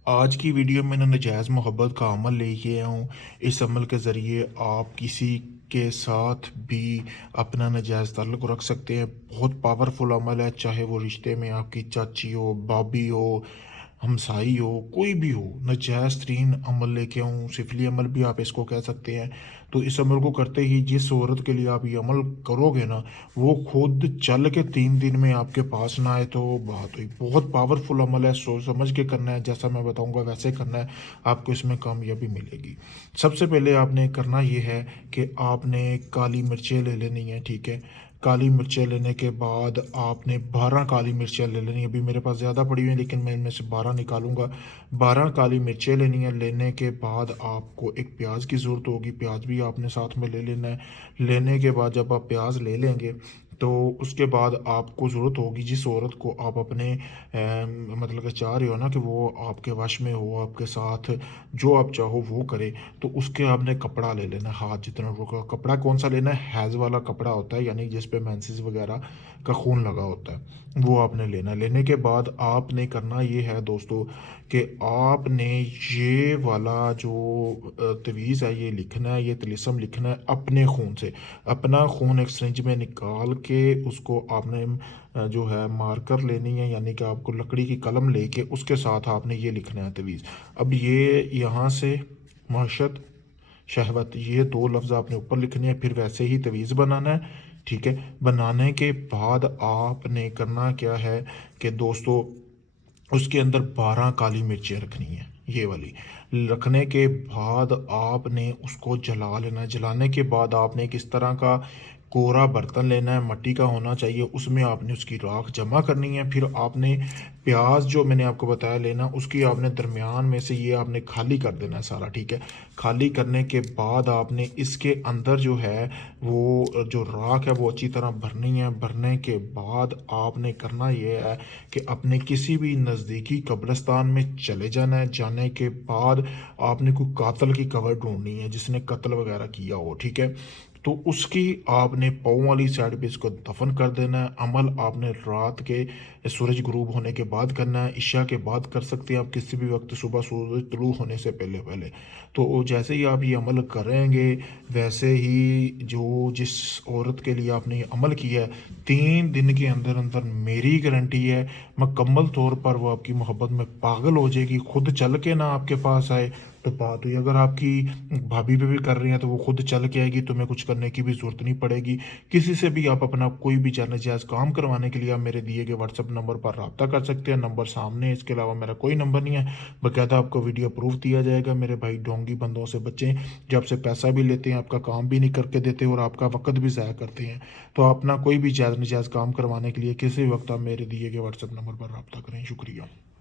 آج کی ویڈیو میں ناجائز محبت کا عمل لے کے آیا ہوں۔ اس عمل کے ذریعے آپ کسی کے ساتھ بھی اپنا ناجائز تعلق رکھ سکتے ہیں۔ بہت پاورفل عمل ہے، چاہے وہ رشتے میں آپ کی چاچی ہو، بھابھی ہو، ہمسائی ہو، کوئی بھی ہو۔ ناجائز ترین عمل لے کے آؤں، سفلی عمل بھی آپ اس کو کہہ سکتے ہیں۔ تو اس عمل کو کرتے ہی جس عورت کے لیے آپ یہ عمل کرو گے نا، وہ خود چل کے 3 دن میں آپ کے پاس نہ آئے تو بات ہوئی۔ بہت پاورفل عمل ہے، سوچ سمجھ کے کرنا ہے، جیسا میں بتاؤں گا ویسے کرنا ہے، آپ کو اس میں کامیابی ملے گی۔ سب سے پہلے آپ نے کرنا یہ ہے کہ آپ نے کالی مرچیں لے لینی ہیں، ٹھیک ہے۔ کالی مرچیں لینے کے بعد آپ نے 12 کالی مرچیں لے لینی ہیں۔ ابھی میرے پاس زیادہ پڑی ہوئی ہیں لیکن میں ان میں سے 12 نکالوں گا۔ 12 کالی مرچیں لینی ہیں۔ لینے کے بعد آپ کو ایک پیاز کی ضرورت ہوگی، پیاز بھی آپ نے ساتھ میں لے لینا ہے۔ لینے کے بعد جب آپ پیاز لے لیں گے تو اس کے بعد آپ کو ضرورت ہوگی، جس عورت کو آپ اپنے مطلب کہ چاہ رہے ہو نا کہ وہ آپ کے وش میں ہو، آپ کے ساتھ جو آپ چاہو وہ کرے، تو اس کے آپ نے کپڑا لے لینا ہے، ہاتھ جتنا ہوگا۔ کپڑا کون سا لینا ہے؟ حیض والا کپڑا ہوتا ہے، یعنی جس پہ مینسز وغیرہ کا خون لگا ہوتا ہے، وہ آپ نے لینا ہے۔ لینے کے بعد آپ نے کرنا یہ ہے دوستو کہ آپ نے یہ والا جو تویز ہے یہ لکھنا ہے، یہ طلسم لکھنا ہے اپنے خون سے۔ اپنا خون ایک سرنج میں نکال کے اس کو آپ نے جو ہے مارکر لینی ہے، یعنی کہ آپ کو لکڑی کی قلم لے کے اس کے ساتھ آپ نے یہ لکھنا ہے تویز۔ اب یہ یہاں سے معشت، شہوت، یہ 2 لفظ آپ نے اوپر لکھنے ہیں، پھر ویسے ہی تویز بنانا ہے، ٹھیک ہے۔ بنانے کے بعد آپ نے کرنا کیا ہے کہ دوستو اس کے اندر 12 کالی مرچیں رکھنی ہیں، یہ والی رکھنے کے بعد آپ نے اس کو جلا لینا ہے۔ جلانے کے بعد آپ نے کس طرح کا کورا برتن لینا ہے، مٹی کا ہونا چاہیے، اس میں آپ نے اس کی راکھ جمع کرنی ہے۔ پھر آپ نے پیاز جو میں نے آپ کو بتایا لینا، اس کی آپ نے درمیان میں سے یہ آپ نے خالی کر دینا ہے سارا، ٹھیک ہے۔ خالی کرنے کے بعد آپ نے اس کے اندر جو ہے وہ جو راکھ ہے وہ اچھی طرح بھرنی ہے۔ بھرنے کے بعد آپ نے کرنا یہ ہے کہ اپنے کسی بھی نزدیکی قبرستان میں چلے جانا ہے۔ جانے کے بعد آپ نے کوئی قاتل کی قبر ڈھونڈنی ہے، جس نے قتل وغیرہ کیا ہو، ٹھیک ہے۔ تو اس کی آپ نے پاؤں والی سائڈ پہ اس کو دفن کر دینا ہے۔ عمل آپ نے رات کے سورج غروب ہونے کے بعد کرنا ہے، عشاء کے بعد کر سکتے ہیں آپ کسی بھی وقت، صبح سورج طلوع ہونے سے پہلے پہلے۔ تو جیسے ہی آپ یہ عمل کریں گے ویسے ہی جس عورت کے لیے آپ نے یہ عمل کیا ہے 3 دن کے اندر اندر میری گارنٹی ہے مکمل طور پر وہ آپ کی محبت میں پاگل ہو جائے گی، خود چل کے نہ آپ کے پاس آئے تو بات ہوئی۔ اگر آپ کی بھابھی پہ بھی کر رہی ہیں تو وہ خود چل کے آئے گی، تمہیں کچھ کرنے کی بھی ضرورت نہیں پڑے گی۔ کسی سے بھی آپ اپنا کوئی بھی ناجائز کام کروانے کے لیے آپ میرے دیے گئے واٹس ایپ نمبر پر رابطہ کر سکتے ہیں، نمبر سامنے ہے، اس کے علاوہ میرا کوئی نمبر نہیں ہے۔ باقاعدہ آپ کو ویڈیو پروف دیا جائے گا۔ میرے بھائی ڈھونگی بندوں سے بچیں جو آپ سے پیسہ بھی لیتے ہیں، آپ کا کام بھی نہیں کر کے دیتے اور آپ کا وقت بھی ضائع کرتے ہیں۔ تو اپنا کوئی بھی ناجائز کام کروانے کے لیے کسی وقت آپ میرے دیے گئے واٹس ایپ نمبر پر رابطہ کریں۔ شکریہ۔